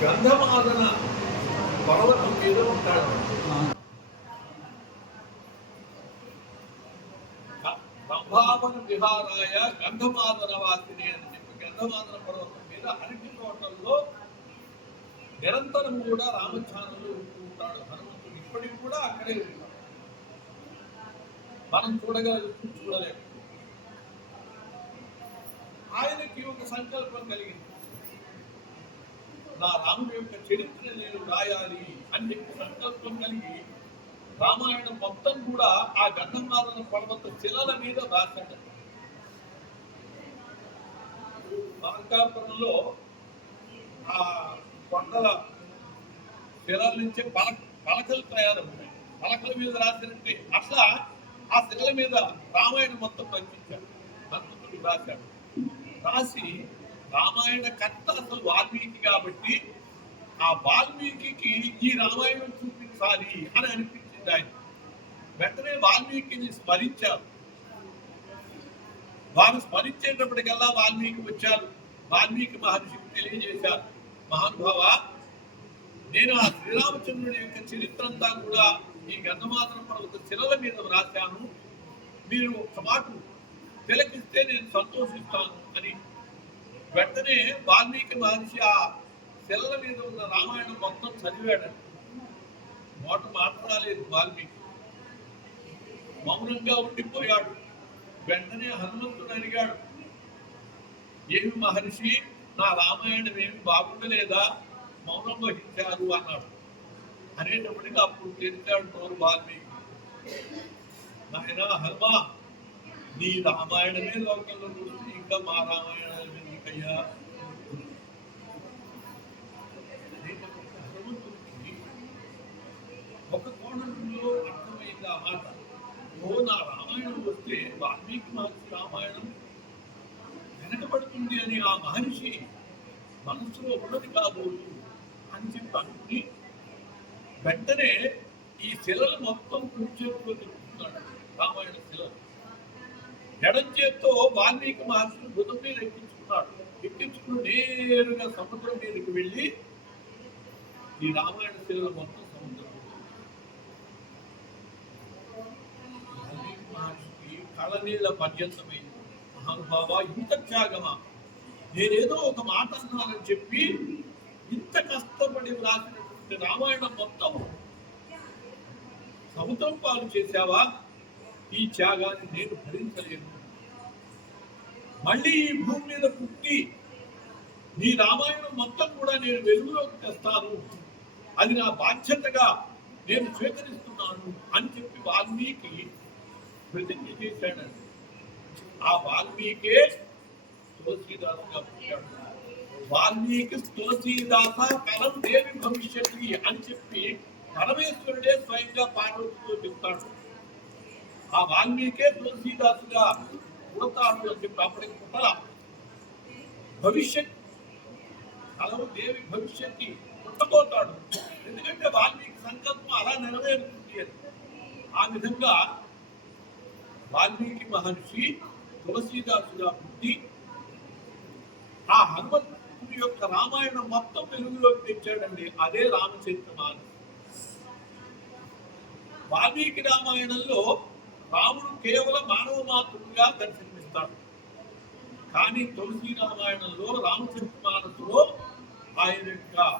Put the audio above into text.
గంధమాదన పర్వతం మీద ఉంటాడు సంభావన విహారాయ గంధమాదన వాసిని అని చెప్పి గంధమాదన పర్వతం మీద అరటి తోటల్లో నిరంతరం కూడా రామధ్యానంలో ఉంటూ ఉంటాడు హనుమంతుడు ఇప్పటికి కూడా అక్కడే ఉంటాడు. మనం చూడగలుగుతూ చూడలేము. ఆయనకి ఒక సంకల్పం కలిగింది. నా రాముడి యొక్క చరిత్ర నేను రాయాలి అని చెప్పి సంకల్పం కలిగి రామాయణం మొత్తం కూడా ఆ గంధమాదన పర్వత శిలల మీద రాశాడు. మార్కాపురంలో ఆ కొండల శిలల నుంచి పలక పలకలు తయారవుతాయి పలకల మీద రాసినట్టే అట్లా ఆ శిలల మీద రామాయణం మొత్తం రచించాడు హనుమంతుడు రాశాడు. రాసి రామాయణ కర్త అసలు వాల్మీకి కాబట్టి ఆ వాల్మీకి ఈ రామాయణం చూపించాలి అని అనిపించింది ఆయన. వెంటనే వాల్మీకిని స్మరించారు. వారు స్మరించేటప్పటికల్లా వాల్మీకి వచ్చారు. వాల్మీకి మహర్షికి తెలియజేశారు. మహానుభావ నేను ఆ శ్రీరామచంద్రుడి యొక్క చరిత్రంతా కూడా ఈ గంధమాతరం పర్వత శిలల మీద వ్రాశాను. మీరు ఒక మాట తిలకిస్తే నేను సంతోషిస్తాను అని వెంటనే వాల్మీకి మహర్షి ఆ శిలల మీద ఉన్న రామాయణం మొత్తం చదివాడు మాట మాట్లాడలేదు వాల్మీకి. మౌనంగా ఉండిపోయాడు. వెంటనే హనుమంతుడు అడిగాడు ఏమి మహర్షి నా రామాయణం ఏమి బాగుండలేదా? మౌనం వహించారు అన్నాడు. అనేటప్పటికీ అప్పుడు తెలిసాడు నోరు వాల్మీకి. నాయన హనుమా నీ రామాయణమే లోకంలో ఇంకా మా రామాయణం ఎందుకయ్యా ఒక కోణంలో అర్థమైంది ఆ మాట. ఓ నా రామాయణం వస్తే వాల్మీకి మహర్షి రామాయణం వెనకబడుతుంది అని ఆ మహర్షి మనసులో ఉన్నది కాదు అని చెప్పి వెంటనే ఈ శిలలు మొత్తం కూర్చొని రామాయణ శిలలు. ఎడం చేత్తో వాల్మీకి మహర్షిని బుధం మీద ఎక్కించుకున్నాడు. ఎక్కించుకుని నేరుగా సముద్రం మీదకి వెళ్ళి ఈ రామాయణ శిలలు మొత్తం సముద్రం వాల్మీకి మహర్షికి కళనీళ్ళ పర్యంతమైంది మహానుభావ ఇంత త్యాగమా నేనేదో ఒక మాట అన్నానని చెప్పి ఇంత కష్టపడి వ్రాసినటువంటి రామాయణం మొత్తం సముద్రం పాలు చేశావా? ఈ త్యాగాన్ని నేను భరించలేను. మళ్ళీ ఈ భూమి మీద పుట్టి నీ రామాయణం మొత్తం కూడా నేను వెలుగులోకి తెస్తాను. అది నా బాధ్యతగా నేను స్వీకరిస్తున్నాను అని చెప్పి వాల్మీకి ప్రతిజ్ఞ చేశాడండి. ఆ వాల్మీకే తులసీదాసుగా పుట్టాడు. వాల్మీకి తులసీదాస కలం దేవి భవిష్యత్తు అని చెప్పి పరమేశ్వరుడే స్వయంగా పార్వతితో చెప్తాడు. ఆ వాల్మీకే తులసీదాసుగా పుడతాడు అని చెప్పి అప్పటికి పుట్టల భవిష్యత్ కలవు దేవి భవిష్యత్తు పుట్టబోతాడు. ఎందుకంటే వాల్మీకి సంకల్పం అలా నెరవేరుతుంది అని. ఆ విధంగా వాల్మీకి మహర్షి తులసీదాసుగా పుట్టి ఆ హనుమంతుడి యొక్క రామాయణం మొత్తం వెలుగులోకి తెచ్చాడండి. అదే రామచరిత మానస్ వాల్మీకి రామాయణంలో రాముడు కేవలం మానవ మాతృగా దర్శనమిస్తాడు. కానీ తులసి రామాయణంలో రామచరిత మానసులో ఆయన యొక్క